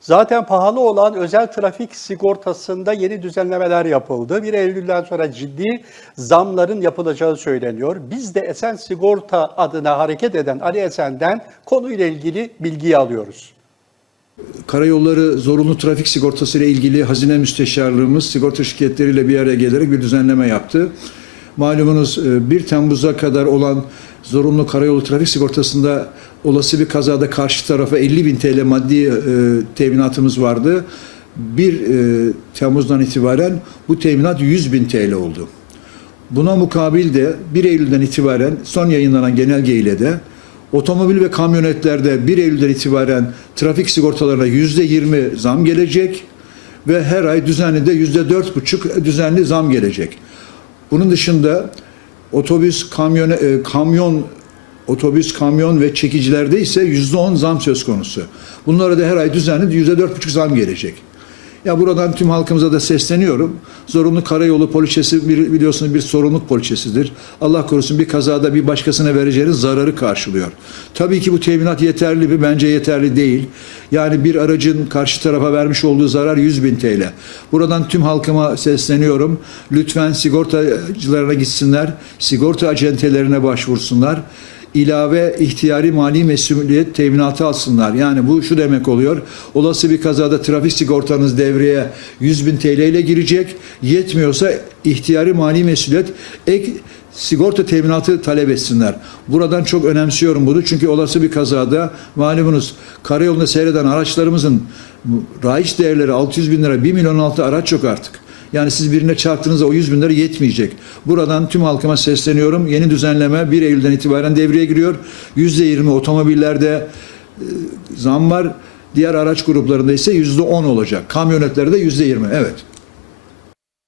Zaten pahalı olan özel trafik sigortasında yeni düzenlemeler yapıldı. 1 Eylül'den sonra ciddi zamların yapılacağı söyleniyor. Biz de Esen Sigorta adına hareket eden Ali Esen'den konuyla ilgili bilgiyi alıyoruz. Karayolları zorunlu trafik sigortası ile ilgili Hazine Müsteşarlığımız sigorta şirketleriyle bir araya gelerek bir düzenleme yaptı. Malumunuz e, 1 Temmuz'a kadar olan zorunlu karayolu trafik sigortasında olası bir kazada karşı tarafa 50 bin TL maddi e, teminatımız vardı. 1 e, Temmuz'dan itibaren bu teminat 100 bin TL oldu. Buna mukabil de 1 Eylül'den itibaren son yayınlanan genelge ile de otomobil ve kamyonetlerde 1 Eylül'den itibaren trafik sigortalarına %20 zam gelecek ve her ay düzenli de %4,5 düzenli zam gelecek. Bunun dışında otobüs, kamyon, e, kamyon, otobüs, kamyon ve çekicilerde ise %10 zam söz konusu. Bunlara da her ay düzenli %4,5 zam gelecek. Ya buradan tüm halkımıza da sesleniyorum. Zorunlu karayolu poliçesi bir, biliyorsunuz bir sorumluluk poliçesidir. Allah korusun bir kazada bir başkasına vereceğiniz zararı karşılıyor. Tabii ki bu teminat yeterli mi? Bence yeterli değil. Yani bir aracın karşı tarafa vermiş olduğu zarar 100 bin TL. Buradan tüm halkıma sesleniyorum. Lütfen sigortacılarına gitsinler. Sigorta acentelerine başvursunlar ilave ihtiyari mali mesuliyet teminatı alsınlar. Yani bu şu demek oluyor. Olası bir kazada trafik sigortanız devreye 100 bin TL ile girecek. Yetmiyorsa ihtiyari mali mesuliyet ek sigorta teminatı talep etsinler. Buradan çok önemsiyorum bunu. Çünkü olası bir kazada malumunuz karayolunda seyreden araçlarımızın raiç değerleri 600 bin lira 1 milyon altı araç yok artık. Yani siz birine çarptığınızda o 100 bin lira yetmeyecek. Buradan tüm halkıma sesleniyorum. Yeni düzenleme 1 Eylül'den itibaren devreye giriyor. %20 otomobillerde e, zam var. Diğer araç gruplarında ise %10 olacak. Kamyonetlerde %20. Evet.